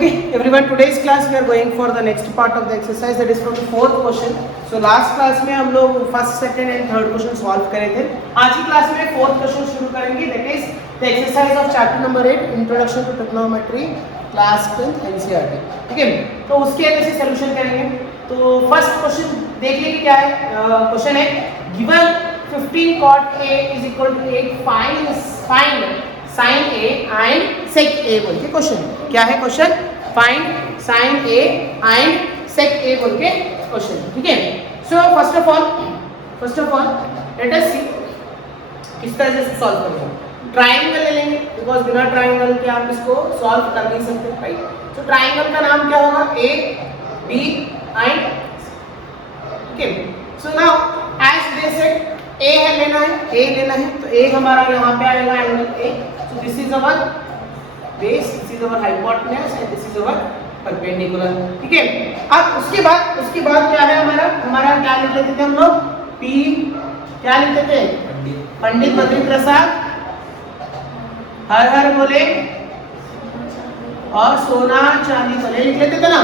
Okay, everyone, today's class we are going for the next part of the exercise, that is from the fourth question. So last class में हम लोग first, second and third question solve करे थे. आज की class में fourth question शुरू करेंगे, that is the exercise of chapter number 8, introduction to trigonometry, class 10 NCERT. ठीक है, तो उसके कैसे सोल्यूशन करेंगे. तो फर्स्ट क्वेश्चन देख लीजिए क्या है. क्वेश्चन है given 15 cot A is equal to 8, find sin A and sec A बोल के क्वेश्चन. क्या है question? Find sin A and sec A बोल के क्वेश्चन. ठीक है, so first of all let us see किस तरह से सॉल्व करेंगे. ट्रायंगल ले लेंगे, बिकॉज बिना ट्रायंगल के आप इसको सॉल्व कर नहीं सकते, राइट. तो ट्रायंगल का नाम क्या होगा? A B and ठीक है. So now as they said A है लेना है, तो A हमारा यहाँ पे आएगा angle A. So this is our base, this is our hypotenuse and this is our perpendicular. ठीक है. अब उसके बाद क्या है हमारा क्या लिख लेते थे हम लोग? P क्या लिखते थे? पंडित बद्री प्रसाद हर हर बोले और सोना चांदी बोले लिख लेते थे ना.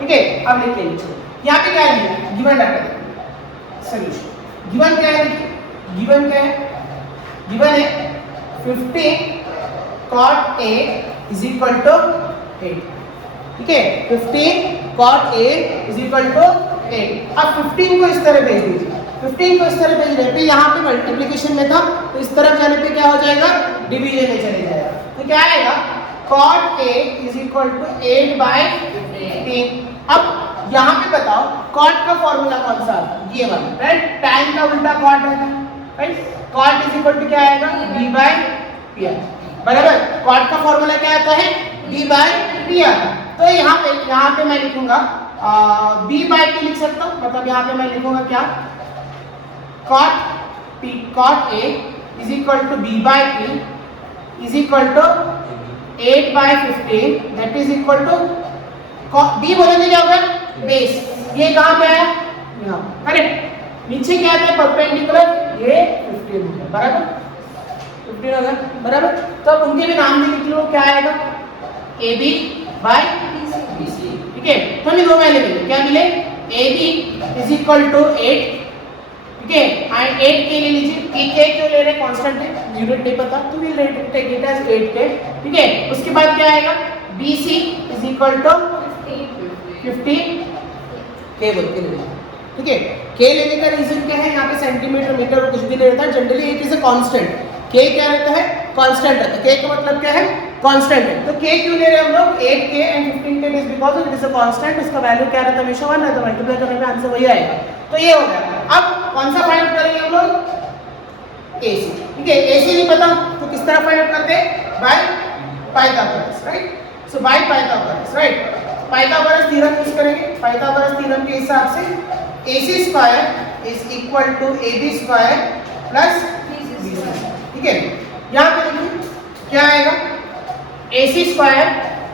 ठीक है, अब लिख लीजिए. यहाँ पे क्या है? Given data solution. गिवन क्या है? गिवन है 15 cot A is equal to 8. ठीक है, 15 cot A is equal to 8. अब 15 को इस तरह भेज दीजिए. 15 को इस तरह भेज रहे पे यहाँ पे मल्टीप्लिकेशन में था, तो इस तरफ जाने पे क्या हो जाएगा? डिवीजन में चले जाएगा. तो क्या आएगा? cot A is equal to 8 by 15. अब यहाँ पे बताओ cot का फॉर्मूला कौन सा? ये वाला, राइट. tan का उल्टा cot रहता है, right. cot is equal to क्या आएगा? b by p. बराबर. cot का फॉर्मूला क्या आता है? b by p आता है. तो यहाँ पे मैं लिखूंगा b by p लिख सकता हूँ. मतलब यहाँ पे मैं लिखूंगा क्या? cot A is equal to b by p is equal to 8 by 15, that is equal to b बोलेंगे क्या होगा? बेस. ये कहाँ पे आया? यहाँ. करेक्ट. नीचे क्या आता है? परपेंडिकुलर. ये 15 होगा. बराबर 15 होगा. बराबर. तो अब उनके भी नाम भी लिख लो. क्या आएगा? AB by BC. ठीक है, तो हमें दो वैल्यू मिले. क्या मिले? AB is equal to 8. ठीक है, एंड 8 के ले लीजिए. k क्यों ले रहे? कांस्टेंट है, यूनिट नहीं पता, तो we take it as 8k. ठीक है, उसके बाद क्या आएगा? BC is equal to 15 k बोल के ले. ठीक है, k लेने का रीजन क्या है? यहाँ पे सेंटीमीटर मीटर कुछ भी नहीं रहता. Generally it is a constant. k क्या रहता है? कांस्टेंट रहता है. k का मतलब क्या है? कांस्टेंट है. तो k क्यों ले रहे हैं हम लोग? 8k and 15k is because it is a constant. उसका वैल्यू क्या रहता है? हमेशा 1 है, तो मल्टीप्लाई करने में आंसर वही आएगा. तो ये हो गया. अब कौन सा फाइंड आउट करेंगे हम लोग? AC. ठीक है, AC नहीं पता तो किस तरह फाइंड आउट करते हैं? By Pythagoras, right. So by Pythagoras, right. Pythagoras theorem use करेंगे. पाइथागोरस थ्योरम के हिसाब से AC square is equal to AB square plus BC. ठीक है, यहाँ पे देखिए क्या आएगा? AC square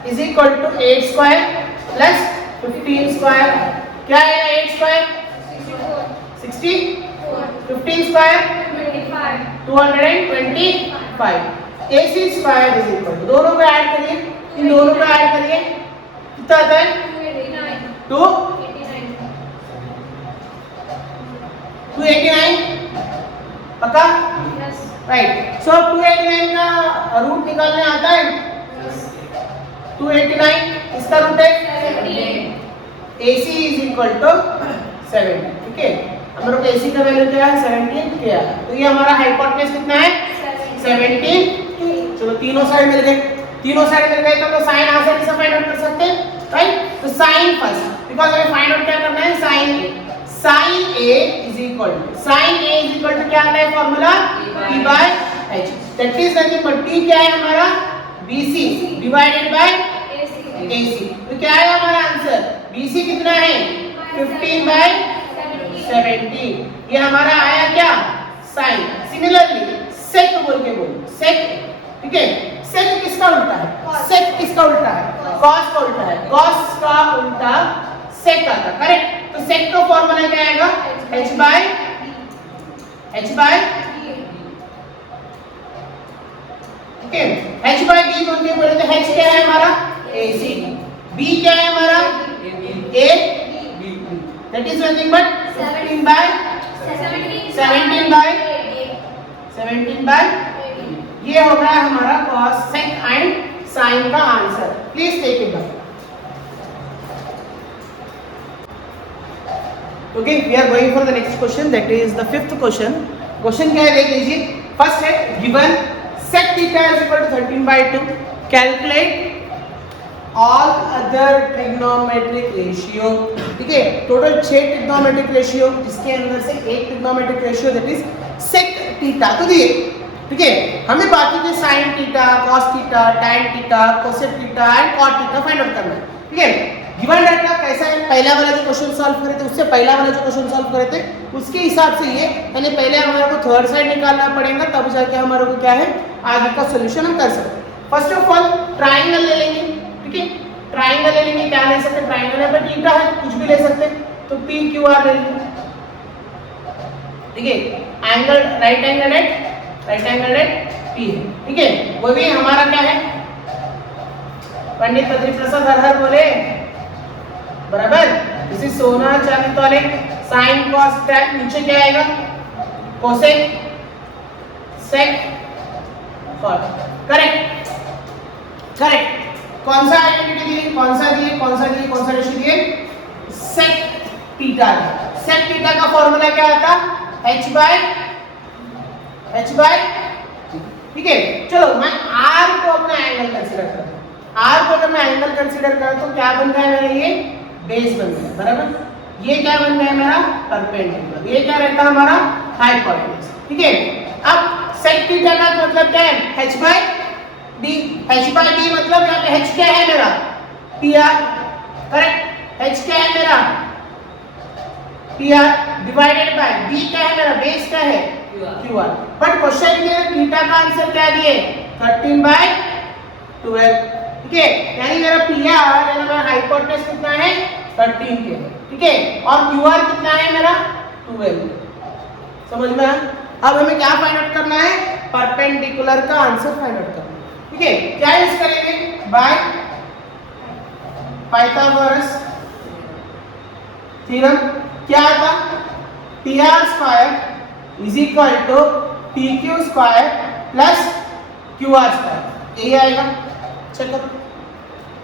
is equal to 8 square plus 15 square. क्या आएगा? 8 square 60, 15 square 225. AC square is equal to, दोनों को ऐड करिए, इन दोनों को ऐड करिए, कितना आता है? 289. पक्का? राइट. सो 289 का रूट निकालने आता है? 289 इसका रूट है AC इज इक्वल टू 70. ठीक है, हम लोग AC का वैल्यू क्या है? 17 क्या है? तो ये हमारा हाइपोटेन्यूज कितना है? 17. चलो तीनों साइड मिल गए. तो हम लोग साइन आसानी से फाइंड आउट कर सकते हैं, राइट. तो साइन फर्स्ट, बिकॉज़ हमें फाइंड आउट क्या करना है? Sine A is equal to क्या आता है formula? P by H. That is nothing but P क्या है हमारा? BC divided by AC. तो क्या है हमारा आंसर? BC कितना है? 15 by 17. ये हमारा आया क्या? साइन. सिमिलरली सेक बोल के सेक. ठीक है, सेक किसका उल्टा है? कॉस का उल्टा है. कॉस का उल्टा सेक आता है. करेक्ट. तो सेक का फॉर्मूला क्या आएगा? H by ठीक है, h by b बोल के बोले तो h क्या है हमारा? AC. b क्या है हमारा a, that is nothing but 17 by 17 by ये हो गया हमारा cos sec and sin का answer. Please take it down. Okay, we are going for the next question, that is the fifth question. Question क्या है देख लीजिए. First है given sec theta is equal to 13 by 2. Calculate all other trigonometric ratio. ठीक है, total 6 trigonometric ratio, जिसके अंदर से एक trigonometric ratio that is sec theta तो दिए. ठीक है, हमें बाकी के sin theta, cos theta, tan theta, cosec theta and cot theta find out करना है. ठीक है, गिवन डाटा कैसा है, पहला वाला जो क्वेश्चन सॉल्व करे थे उससे पहला वाला जो क्वेश्चन सॉल्व करे थे उसके हिसाब से ये, यानी पहले हमारे को थर्ड साइड निकालना पड़ेगा, तब जाके हमारे को क्या है आगे का सॉल्यूशन हम कर सकते हैं. फर्स्ट ऑफ ऑल ट्रायंगल ले लेंगे. ठीक है, ट्रायंगल ले लेंगे. क्या ले सकते हैं, ट्रायंगल है पर थीटा है, कुछ भी ले सकते हैं. तो पी क्यू आर ले लेंगे. ठीक है, angle right angle at P है. ठीक है, वो भी हमारा क्या है, पंडित बद्री प्रसाद हर हर बोले बराबर. इसी सोना चांदी तोले. साइन कॉस टैन नीचे क्या आएगा, कोसेक सेक कॉट. करेक्ट. कौन सा आइडेंटिटी दिए, कौन सा रेशियो दिए, सेक थीटा. सेक थीटा का फॉर्मूला क्या आता, h बाय. ठीक है, चलो मैं r को अपना एंगल कंसीडर करता हूं. r को अगर मैं एंगल कंसीडर करूं तो क्या बन गया मेरा, ये बेस बन गया बराबर. ये क्या बन गया मेरा, परपेंडिकुलर. ये क्या रहता है हमारा, हाइपोटेन्यूज. ठीक है, अब सेक थीटा का मतलब क्या है, h by d. h by d मतलब यहाँ पे h क्या है मेरा, pr. करेक्ट, h क्या है मेरा, pr डिवाइडेड बाय d क्या है मेरा, बेस क्या है, qr. बट क्वेश्चन में थीटा का आंसर क्या दिए, 13 बाय 12. ठीक है, यानी मेरा pr यानी मेरा हाइपोटेन्यूज कितना है, 13 के. ठीक है, और qr कितना है मेरा, 12. समझ में आया. अब हमें क्या फाइंड आउट करना है, परपेंडिकुलर का आंसर फाइंड आउट करना है. ठीक है, क्या यूज करेंगे, बाय पाइथागोरस थ्योरम. क्या आता, pr square is equal to pq square plus qr square. यही आएगा, चेक करो,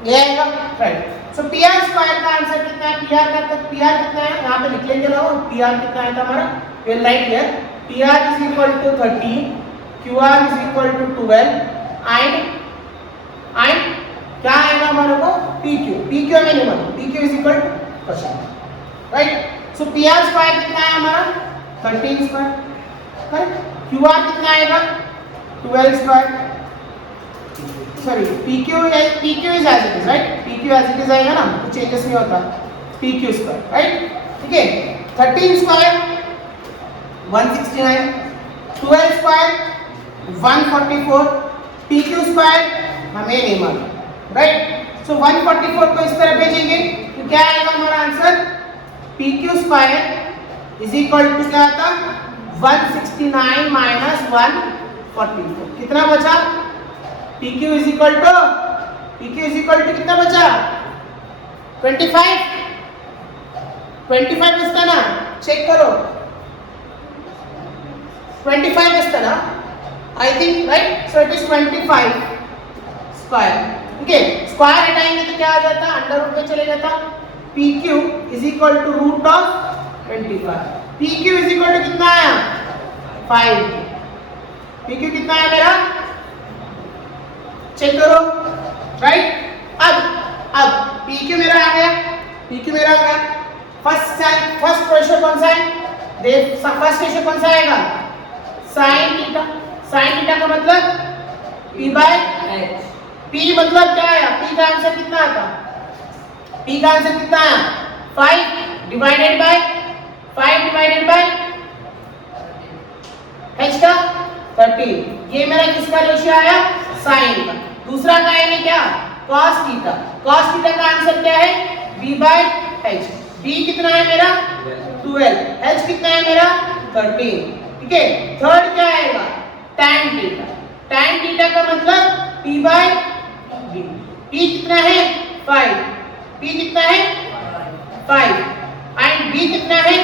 ये आएगा राइट. सो pr स्क्वायर का आंसर कितना है, pr कितना है, यहाँ पे लिख लेंगे ना, pr कितना है हमारा, we'll write here pr is equal to 13, qr is equal to 12 and क्या आएगा हमारे को, pq में नहीं मालूम, pq is equal to percent right. So pr square कितना है हमारा, 13 स्क्वायर. करेक्ट, qr कितना आएगा, 12 square. Sorry, pq is as it is right, pq as it is आएगा ना, कुछ चेंजेस नहीं होता, pq स्क्वायर राइट. ठीक है, 13 स्क्वायर 169, 12 स्क्वायर 144, pq स्क्वायर हमें नहीं मालूम राइट. सो 144 को इस तरह भेजेंगे तो क्या आएगा हमारा answer, pq square is equal to क्या आता, 169 माइनस 144. कितना बचा, PQ इज इक्वल टू कितना बचा, 25 बचता ना, चेक करो, 25 बचता ना, I think right. So it is 25 square. ठीक है, स्क्वायर हटाएंगे तो क्या आ जाता, अंडर रूट में चले जाता. PQ is equal to root of 25. PQ is equal to कितना आया, 5. PQ कितना है मेरा, चेक करो राइट. अब PQ मेरा आ गया. फर्स्ट रेशियो कौन सा है, फर्स्ट रेशियो कौन सा आएगा, साइन थीटा का मतलब p बाय h. p मतलब क्या आया, p का आंसर कितना आता, p का आंसर कितना आया, 5 डिवाइडेड बाय h का 13. ये मेरा किसका रेशियो आया, साइन का. दूसरा का है क्या, cos थीटा का आंसर क्या है, b बाय h. b कितना है मेरा, 12, h कितना है मेरा, 13. ठीक है, थर्ड क्या आएगा, tan थीटा का मतलब p बाय b. p कितना है, 5. P कितना है 5 एंड B कितना है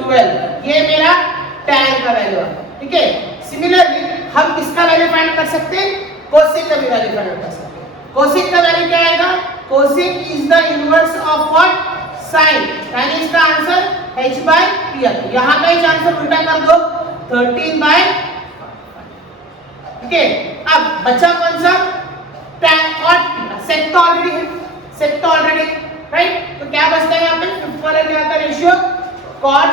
12। ये मेरा tan का वैल्यू है, ठीक है। सिमिलरली हम किसका वैल्यू फाइंड कर सकते हैं, कोसेक का भी वैल्यू फाइंड कर सकते हैं। कोसेक का वैल्यू क्या आएगा, cosec is the inverse of what sine, यानी इसका आंसर h/p। यहां का ही आंसर उल्टा कर दो 13/, ठीक है। अब बचा कौन सा, tan cot थीटा, सेक तो ऑलरेडी है, सेक तो ऑलरेडी, राइट। तो क्या बचता है यहाँ पे, फिफ्थ वाला क्या आता है ratio cot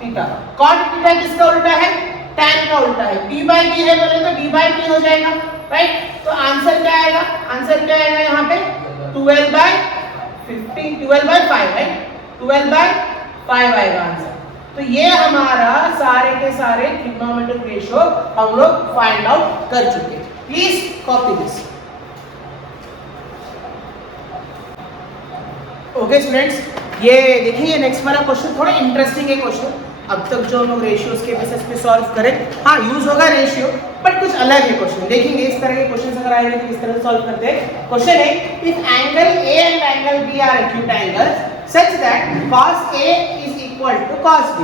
theta. cot theta किसका उल्टा है, tan का उल्टा है। p/b है बोले तो d/p हो जाएगा, राइट। तो आंसर क्या आएगा, आंसर क्या आएगा यहाँ पे 12/15, 12/5, राइट, 12/5 आएगा आंसर। तो ये हमारा सारे के सारे ट्रिग्नोमेट्रिक रेशियो हम लोग फाइंड आउट कर चुके। Please copy this. Okay students, ये देखिए नेक्स्ट वाला क्वेश्चन थोड़ा इंटरेस्टिंग है क्वेश्चन। अब तक जो हम लोग रेशियोज के बेसिस पे सॉल्व करें, हाँ यूज होगा रेशियो, बट कुछ अलग है क्वेश्चन। देखेंगे इस तरह के क्वेश्चन अगर आएंगे तो किस तरह से सॉल्व करते हैं। क्वेश्चन है, if angle A and angle B are acute angles such that cos A is equal to cos B,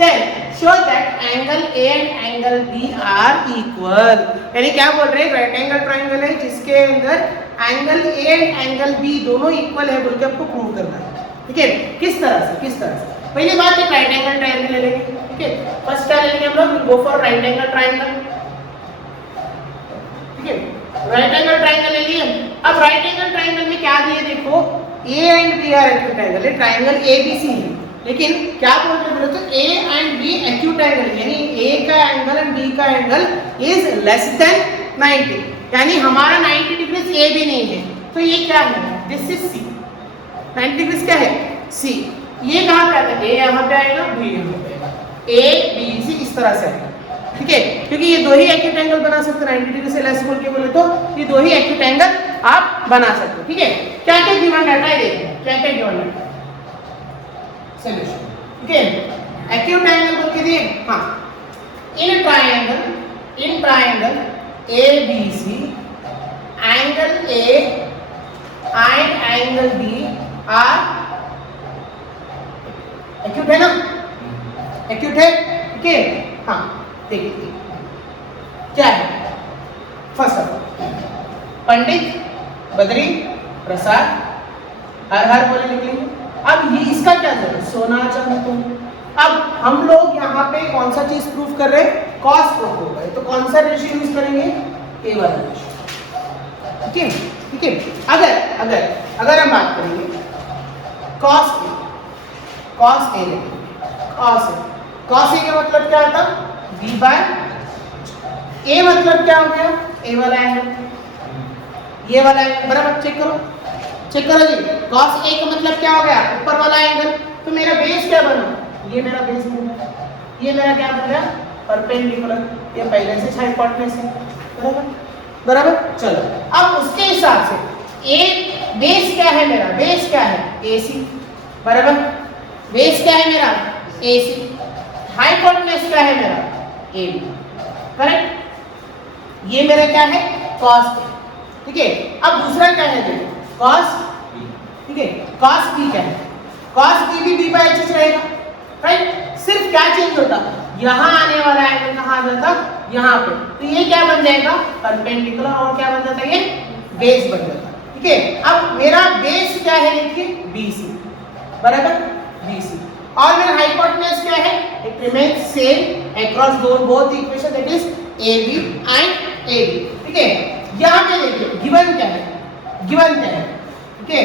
then show that angle A and angle B are equal। यानी क्या बोल रहे हैं, राइट एंगल ट्रायंगल है जिसके अंदर angle A and angle B दोनों equal है बोल के आपको प्रूव करना है, ठीक है। किस तरह से, किस तरह से, पहली बात है राइट एंगल ट्रायंगल ले लेंगे, ठीक है। फर्स्ट क्या लेंगे हम लोग, go for right angle triangle, ठीक है। राइट एंगल ट्रायंगल ले लिए। अब राइट एंगल ट्रायंगल में क्या दिए, देखो A and B are acute angle है, ट्रायंगल ABC है, लेकिन क्या बोल रहे बोले तो A and B acute angle, यानी A का एंगल एंड B का एंगल इज लेस देन 90, यानी हमारा 90 डिग्री A भी नहीं है। तो ये क्या है, दिस इज C, 90 डिग्री क्या है C। ये कहाँ पे आता है, A यहाँ पे आएगा, B यहाँ पे आएगा, A B C इस तरह से आएगा, ठीक है। क्योंकि ये दो ही एक्यूट एंगल बना सकते हैं, 90 डिग्री से लेस बोल के बोले तो ये दो ही एक्यूट एंगल आप बना सकते हो, ठीक है। क्या क्या गिवन डाटा है देखिए, क्या क्या गिवन डाटा सॉल्यूशन, ठीक है। एक्यूट एंगल बोल के दिए, हाँ, in triangle ABC angle A and angle B are acute है ना, एक्यूट है, ठीक है। हाँ देखिए क्या है, फर्स्ट ऑफ ऑल पंडित, बद्री, प्रसाद, हर हर बोले निकलेंगे। अब ये इसका क्या जरूरत, सोना चांदी तो। अब हम लोग यहाँ पे कौन सा चीज प्रूव कर रहे हैं, कॉस प्रूफ हो गए, तो कौन सा रेशियो यूज करेंगे, ए वाला रेशियो, ठीक है, ठीक है। अगर हम बात करेंगे कॉस ए, कॉस ए का मतलब क्या आता, b बाय a, मतलब क्या हो गया, a वाला एंगल, ये वाला एंगल, बराबर। चेक करो जी, cos A का मतलब क्या हो गया, ऊपर वाला एंगल। तो मेरा बेस क्या बना, ये मेरा बेस बना, ये मेरा क्या बन गया, परपेंडिकुलर, ये पहले से हाइपोटेनस है, बराबर बराबर। चलो अब उसके हिसाब से A बेस क्या है मेरा, बेस क्या है AC, बराबर। बेस क्या है मेरा AC, हाइपोटेनस क्या है मेरा AB, करेक्ट। ये मेरा क्या है cos A, ठीक है। अब दूसरा क्या है देखो cos, ठीक है, cos B क्या है, cos B भी B बाय H रहेगा, राइट। सिर्फ क्या चेंज होता, यहाँ आने वाला एंगल कहाँ आ जाता, यहाँ पे। तो ये क्या बन जाएगा, परपेंडिकुलर, और क्या बन जाता, ये बेस बन जाता, ठीक है। अब मेरा बेस क्या है देखिए BC, बराबर BC, और मेरा हाइपोटेनस क्या है, it remains same across both equation, that is AB and AB, ठीक है। यहाँ पे देखिए गिवन क्या है, गिवन क्या है, ठीक है।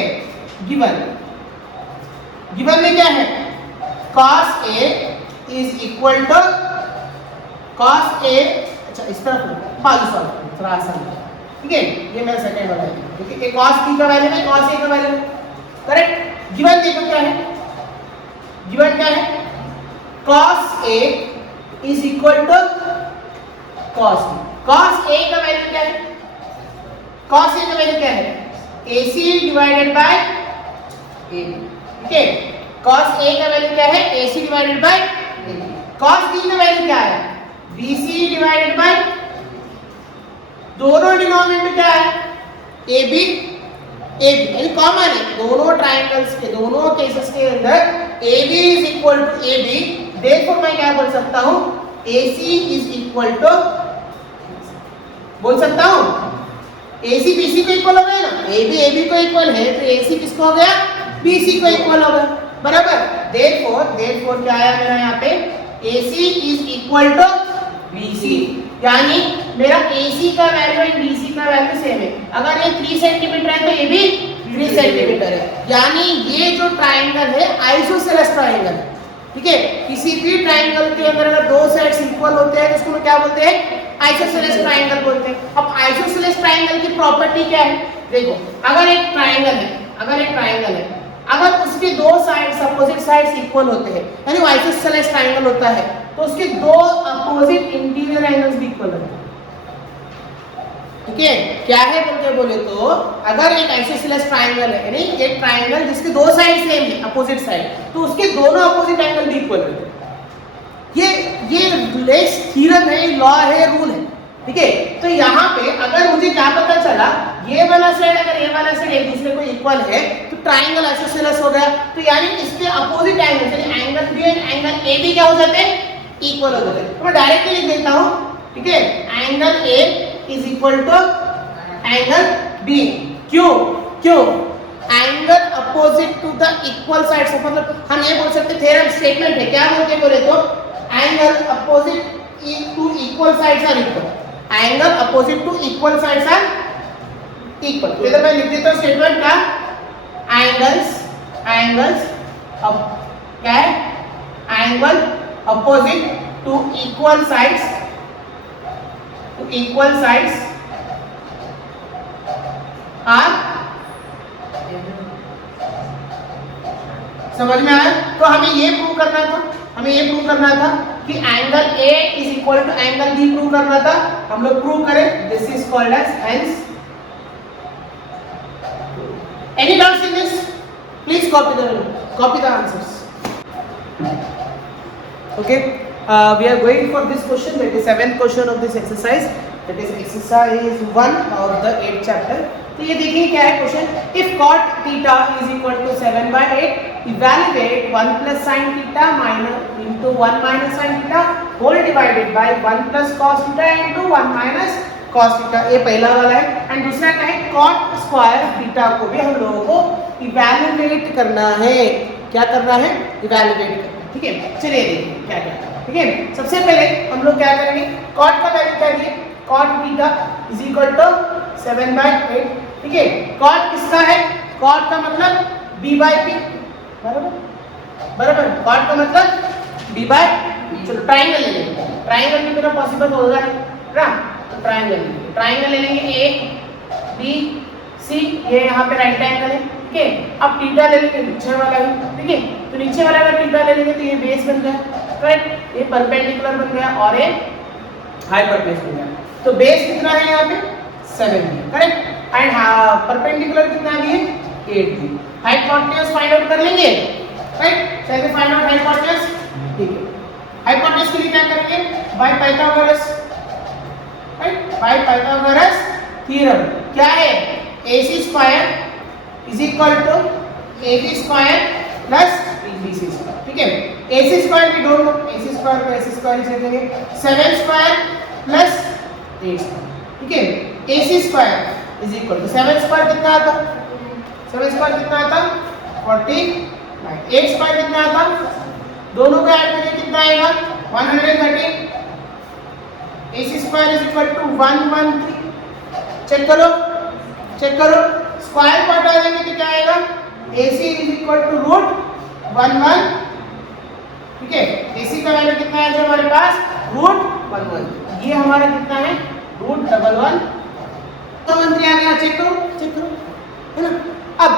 गिवन में क्या है, cos A is equal to cos A, अच्छा इस तरफ बाजू सॉल्व थोड़ा आसान है, ठीक है। ये मेरा सेकंड वाला है, ठीक है। cos B का वैल्यू है, cos A का वैल्यू, करेक्ट। गिवन देखो क्या है, गिवन क्या है, cos A is equal to cos B। cos A का वैल्यू क्या है, cos A का वैल्यू क्या है, AC डिवाइडेड बाय AB, ठीक है। cos A का वैल्यू क्या है, AC divided by AB। cos B का वैल्यू क्या है, BC डिवाइडेड बाय, दोनों डिनोमिनेटर क्या है AB, AB यानी कॉमन है दोनों ट्राइंगल्स के, दोनों केसेस के अंदर AB is equal to AB, therefore मैं क्या बोल सकता हूं, AC इज इक्वल टू, बोल सकता हूं AC BC को इक्वल हो गया ना, AB AB को इक्वल है तो AC किसको हो गया, BC को इक्वल हो गया, बराबर। देयरफॉर क्या आया मेरा यहाँ पे, AC is equal to BC, यानी मेरा AC का वैल्यू और BC का वैल्यू सेम है। अगर ये 3 सेंटीमीटर है तो ये भी 3 सेंटीमीटर है, यानी ये जो ट्राइंगल है आइसोसेलेस ट्राइंगल है, ठीक है। किसी भी ट्राइंगल के अंदर अगर दो साइड्स इक्वल होते हैं तो उसको क्या बोलते हैं, आइसोसेलेस ट्राइंगल बोलते हैं। अब आइसोसेलेस ट्राइंगल की प्रॉपर्टी क्या है, देखो अगर एक ट्राइंगल है, अगर उसके दो साइड्स अपोजिट साइड्स इक्वल होते हैं यानी वो आइसोसेलेस ट्राइंगल होता है, तो उसके दो अपोजिट इंटीरियर एंगल्स भी इक्वल होते हैं, ठीक है। क्या है बोले तो अगर एक आइसोसेलेस ट्राइंगल है यानी एक ट्राइंगल जिसके दो साइड सेम है अपोजिट साइड, तो उसके दोनों अपोजिट एंगल भी इक्वल होते हैं। ये थ्योरम है, लॉ है, रूल है, ठीक है। तो यहाँ पे अगर मुझे क्या पता चला, ये वाला साइड अगर ये वाला साइड एक दूसरे को इक्वल है तो ट्राइंगल आइसोसेलेस हो गया, तो यानी इसके अपोजिट एंगल यानी एंगल बी और एंगल ए भी क्या हो जाते हैं, इक्वल हो जाते हैं। तो मैं डायरेक्टली लिख देता हूं, ठीक है, angle A is equal to angle B. क्यों angle opposite to the equal sides, मतलब हम ये बोल सकते थ्योरम स्टेटमेंट है, क्या बोलते बोले तो angle opposite to equal sides are equal, angle opposite to equal sides are equal. इधर मैं लिख देता हूं स्टेटमेंट का, एंगल्स अब क्या है, angle opposite to equal sides are, समझ में आया। तो हमें ये प्रूव करना था कि angle A is equal to angle B prove करना था, हम लोग प्रूव करें। This is called as hence. Any doubts in this, please copy the answers. Okay, we are going for this question, that is 7th question of this exercise, that is exercise 1 of the 8th chapter. तो ये देखिए क्या है question, if cot theta is equal to 7/8, evaluate 1 plus sin theta minus into 1 minus sin theta whole divided by 1 plus cos theta into 1 minus cos theta। ये पहला वाला है। And दूसरा क्या है, cot स्क्वायर थीटा को भी हम लोगों को इवैल्यूएट करना है। क्या करना है, इवैल्यूएट करना है, ठीक है। चलिए देखिए क्या क्या, ठीक है। सबसे पहले हम लोग क्या करेंगे, cot का वैल्यू क्या दिए, cot theta is equal to 7/8, ठीक है। cot किसका है, cot का मतलब b/p, बराबर। cot का मतलब b/p। चलो ट्राइंगल ले लेंगे, ट्राइंगल की तरह पॉसिबल होगा नहीं ना, तो ट्राइंगल ले लेंगे a b c, ये यहाँ पे राइट एंगल है, ठीक है। अब थीटा ले लेंगे नीचे वाला ही, ठीक है। तो नीचे वाला अगर थीटा ले लेंगे तो ये बेस बन गया, राइट, ये परपेंडिकुलर बन गया और ये हाइपोटेन्यूज बन गया। तो बेस कितना है यहाँ पे 7 है, करेक्ट। एंड परपेंडिकुलर कितना है, 8 है। हाइपोटेन्यूज फाइंड आउट कर लेंगे, राइट। चलिए फाइंड आउट हाइपोटेन्यूज, ठीक है। हाइपोटेन्यूज के लिए क्या करेंगे, by Pythagoras, right, by Pythagoras theorem. क्या है, AC square is equal to AB square plus BC square, ठीक है। AC square we don't know, AC square को AC स्क्वायर से देंगे, 7 स्क्वायर प्लस 8 स्क्वायर, ठीक है। AC square is equal to 7 square कितना आता, 7 स्क्वायर कितना आता 49, 8 स्क्वायर कितना आता, दोनों का ऐड करेंगे कितना आएगा 130। AC square is equal to 113, check करो स्क्वायर को हटा देंगे तो क्या आएगा, AC इज इक्वल टू √11, ठीक है। AC का वैल्यू कितना है जो हमारे पास √11, ये हमारा कितना है √11, तो 13 आ गया। चेक करो, है ना। अब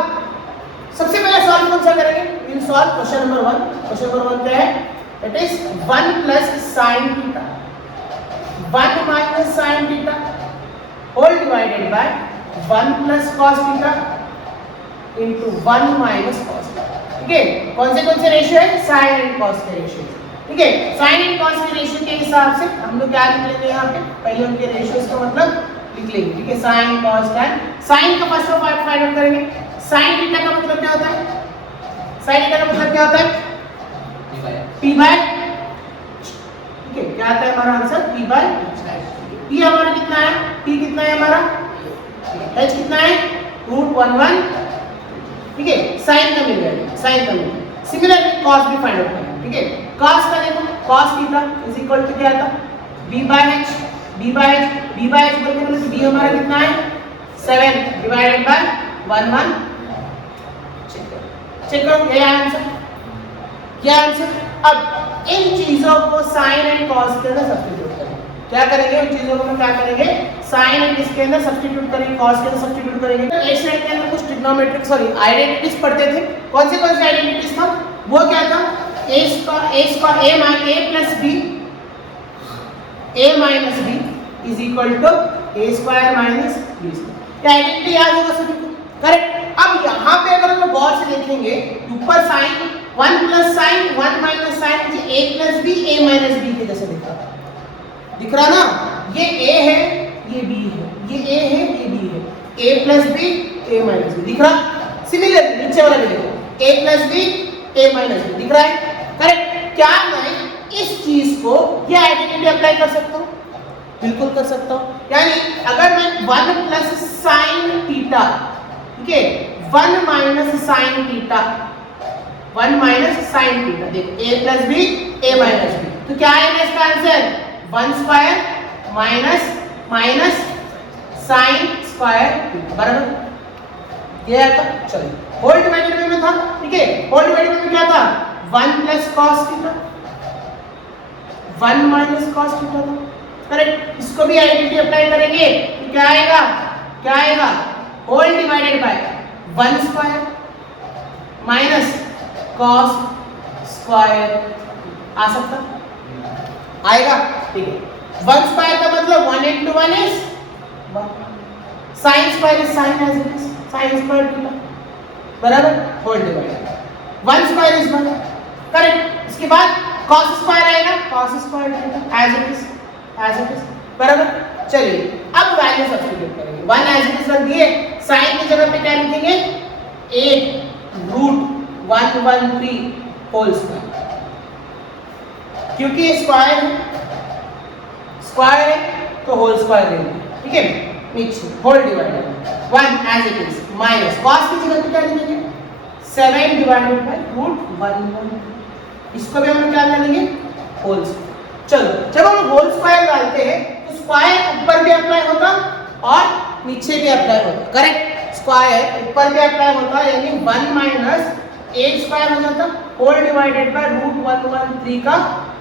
सबसे पहले सॉल्व कौन सा करेंगे, will solve question number 1। Question number 1 क्या है, it is 1 plus sin theta 1 minus sin theta whole divided by 1 plus cos theta into 1 minus cos theta, ठीक है। कौन से रेशियो है, sin एंड cos के रेशियो, ठीक है। sin एंड cos के रेशियो के हिसाब से हम लोग क्या लिख लेंगे यहाँ पे, पहले उनके रेशियोज का मतलब लिख लेंगे, ठीक है। साइन कॉस टैन, साइन का फर्स्ट पार्ट फाइंड आउट करेंगे। साइन थीटा का मतलब क्या होता है? साइन थीटा का मतलब क्या होता है? p बाय, ठीक है, क्या आता है हमारा आंसर? p बाय p हमारा कितना है? p कितना है हमारा? h कितना है? √11, ठीक है। साइन का मिल गया, साइन का मिल गया। सिमिलरली कॉस भी फाइंड आउट करना, ठीक है। कॉस का देखो, cos theta is equal to क्या था? b by h, b by h, b by h बोलते हैं b हमारा कितना है? 7 डिवाइडेड बाय 11। चेक करो, ये आंसर, क्या आंसर? अब इन चीजों को साइन एंड कॉस के अंदर सब्स्टिट्यूट करेंगे। क्या करेंगे? उन चीजों को क्या करेंगे? साइन एंड इसके अंदर सब्स्टिट्यूट करेंगे, कॉस के अंदर सब्स्टिट्यूट करेंगे। तो एक स्लाइड के अंदर कुछ ट्रिग्नोमेट्रिक आइडेंटिटीज पढ़ते थे। कौन से आइडेंटिटीज था? वो क्या था? a plus b, a minus b is equal to a square minus b square. क्या आइडेंटिटी याद होगा सभी को? करेक्ट। अब यहाँ पे अगर हम गौर से देखेंगे, ऊपर sine 1 plus sine 1 minus sine, a plus b a minus b के जैसे दिख रहा ना? ये a है, ये b है, ये a है, ये b है, a plus b a minus b दिख रहा? सिमिलरली नीचे वाला भी देखो, a plus b a minus b दिख रहा है? करेक्ट। क्या मैं इस चीज को ये आइडेंटिटी अप्लाई कर सकता हूँ? बिल्कुल कर सकता हूँ। यानी अगर मैं 1 प्लस साइन थीटा, ठीक है, 1 minus sine theta, 1 minus sine theta, देखो a plus b a minus b, तो क्या आएगा इसका answer? 1 square minus minus sign square theta, बराबर? ये आता, चलिए होल डिवाइडेड में था, ठीक है। होल डिवाइडेड में क्या था? 1 plus cos theta, 1 minus cos theta था, करेक्ट। इसको भी आइडेंटिटी अप्लाई करेंगे तो क्या आएगा? क्या आएगा? Whole divided by 1 square minus cos square, आ सकता? आएगा, ठीक है। 1 स्क्वायर का मतलब 1 into 1 is 1, sine square is sine as it is, sine square theta, बराबर? Whole divided 1 square is 1, correct. इसके बाद cos स्क्वायर आएगा, cos square theta as it is, as it is, बराबर? चलिए अब वैल्यू सब्स्टिट्यूट करेंगे। 1 एज इट इज रख दिए, साइन की जगह पे क्या लिखेंगे? 8√113 होल स्क्वायर, क्योंकि स्क्वायर है, स्क्वायर है तो होल स्क्वायर लेंगे, ठीक है। नीचे whole divided 1 as it is minus cos की जगह पे क्या लिखेंगे? 7 डिवाइडेड बाय √113, इसको भी हम क्या डालेंगे? Whole square. चलो जब हम होल स्क्वायर डालते हैं तो स्क्वायर ऊपर भी अप्लाई होता और नीचे भी अप्लाई होता, करेक्ट। स्क्वायर ऊपर भी अप्लाई होता, यानी 1 माइनस a स्क्वायर हो जाता, होल डिवाइडेड बाय √113 का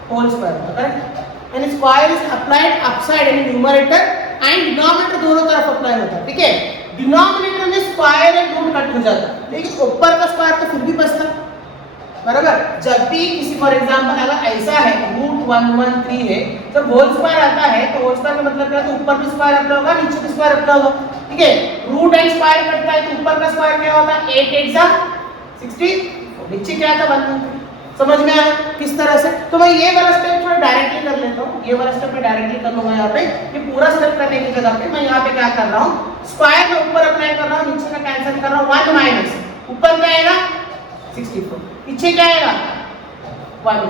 होल स्क्वायर होता, करेक्ट। यानी स्क्वायर इज अप्लाइड अपसाइड यानी न्यूमरेटर एंड डिनोमिनेटर दोनों तरफ अप्लाई होता है, ठीक है। डिनोमिनेटर में स्क्वायर एंड रूट कट हो जाता, लेकिन ऊपर का स्क्वायर तो फिर भी बचता, बराबर। जब भी किसी फॉर एग्जांपल अगर ऐसा है √113 है, जब होल स्क्वायर आता है तो होल स्क्वायर का मतलब क्या है? तो ऊपर भी स्क्वायर अप्लाई होगा, नीचे भी स्क्वायर अप्लाई होगा, ठीक है। रूट एंड स्क्वायर कटता है तो ऊपर का स्क्वायर क्या होता है? 8 8 जा 60, नीचे क्या था? 113। समझ में आया किस तरह से? तो मैं ये वाला स्टेप थोड़ा डायरेक्टली कर लेता हूँ, ये वाला स्टेप मैं डायरेक्टली कर लूंगा। यहाँ पे ये पूरा स्टेप करने की जगह पे मैं यहाँ पे क्या कर रहा हूँ? स्क्वायर में ऊपर अप्लाई कर रहा हूँ, नीचे का कैंसिल कर रहा हूँ। 1 माइनस ऊपर क्या आएगा? 64, पीछे क्या आएगा? 1,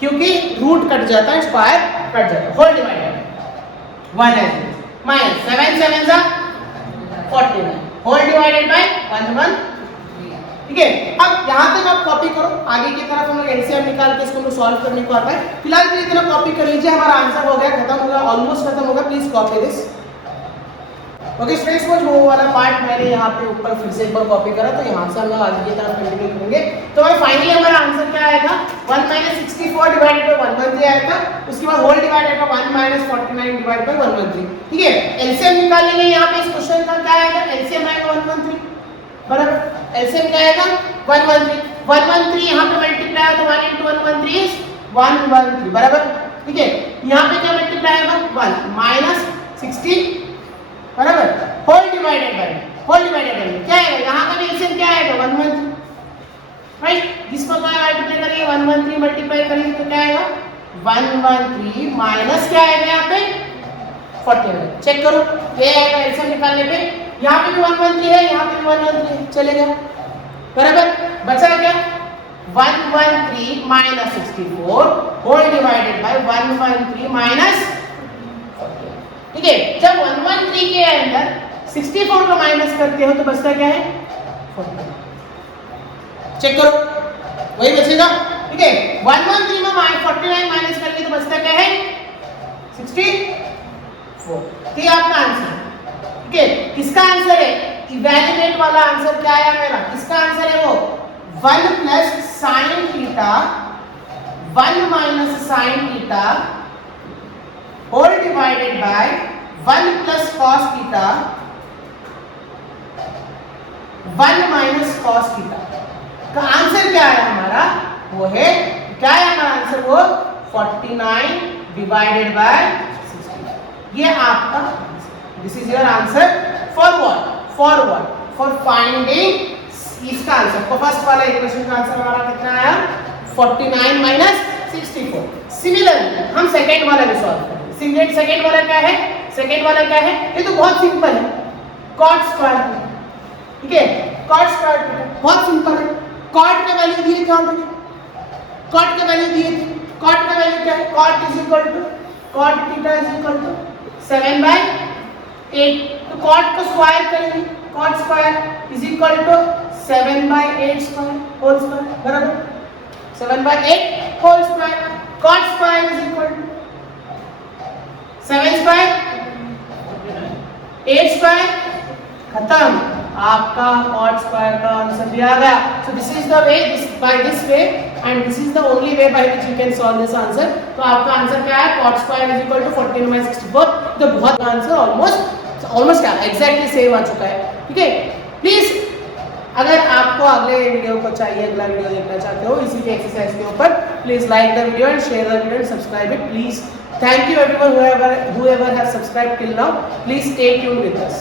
क्योंकि रूट कट जाता है, स्क्वायर कट जाता है। होल डिवाइडेड 1 है माइनस 7 7 जा 49, होल डिवाइडेड बाय 1 ठीक है। अब यहाँ तक आप कॉपी करो, आगे की तरफ हम लोग एलसीएम निकाल के इसको सॉल्व करने को आता है। फिलहाल के लिए इतना कॉपी कर लीजिए, हमारा आंसर हो गया, खत्म हो गया, ऑलमोस्ट खत्म होगा। Please copy this. Okay students, वो वाला पार्ट मैंने यहाँ पे ऊपर फिर से एक बार कॉपी करा, तो यहाँ से हम लोग आगे की तरफ कंटिन्यू करेंगे। तो हमारा फाइनली हमारा आंसर क्या आएगा? 1 - 64 डिवाइडेड बाय 113 आएगा। उसके बाद whole divided by 1 - 49 divided by 113। ठीक है, एलसीएम निकालेंगे। यहाँ पे इस क्वेश्चन का क्या आएगा? एलसीएम आएगा 113, बराबर। एलसीएम क्या आएगा? 113। 113 यहाँ पे मल्टीप्लाई है तो 1 * 113 इज 113, बराबर। ठीक है, यहाँ पे क्या मल्टीप्लाई होगा? 1 - 60, बराबर। होल डिवाइडेड बाय क्या आएगा? यहाँ का भी एलसीएम क्या आएगा? 113, राइट। जिसको क्या मल्टीप्लाई करेंगे? 113 मल्टीप्लाई करेंगे तो क्या आएगा? 113 माइनस क्या आएगा यहाँ पे? 49। चेक करो, ये आएगा एलसीएम निकालने पे, यहाँ पे भी 113 है, यहाँ पे भी 113 है, चलेगा बराबर। बचा क्या 113 minus 64 whole divided by 113 minus, ठीक है। जब 113 के अंदर 64 को माइनस करते हो तो बचता क्या है 49। चेक करो, वही बचेगा, ठीक है। 113 में 49 माइनस करके तो बचता क्या है 64। ये आपका आंसर, ठीक है। किसका आंसर है, इवैल्यूएट वाला आंसर क्या आया मेरा, किसका आंसर है वो 1 plus sine theta 1 minus sine theta whole divided by 1 plus cos theta 1 minus cos theta का आंसर क्या है हमारा, वो है क्या है हमारा आंसर, वो 49 डिवाइडेड बाय 60। ये आपका, this is your answer for what, for finding इसका आंसर। तो फर्स्ट वाला इक्वेशन का आंसर हमारा कितना आया 49 माइनस 64। सिमिलरली हम सेकंड वाला भी सॉल्व करेंगे। सेकंड वाला क्या है, सेकंड वाला क्या है, ये तो बहुत सिंपल है, कॉट स्क्वायर, ठीक है। कॉट स्क्वायर बहुत सिंपल है। कॉट का वैल्यू दिए थे ऑलरेडी, कॉट का वैल्यू दिए थे, कॉट का वैल्यू क्या है, cot is equal to cot theta is equal to 7/8। तो कॉट को स्क्वायर करेंगे, cot square is equal to 7/8 square whole square बराबर 7/8 whole square. Cot square is equal to 7 square 8 square, खत्म, आपका कॉट स्क्वायर का answer भी आ गया। So this is the way, by this way and this is the only way by which you can solve this answer. तो आपका answer क्या है, cot square is equal to 14/64। तो बहुत आंसर ऑलमोस्ट क्या एग्जैक्टली सेम आ चुका है, ठीक है। प्लीज अगर आपको अगले वीडियो को चाहिए, अगला वीडियो देखना चाहते हो इसी के एक्सरसाइज के ऊपर, please like the video and share the video and subscribe it please. Thank you everyone whoever has subscribed till now. Please stay tuned with us.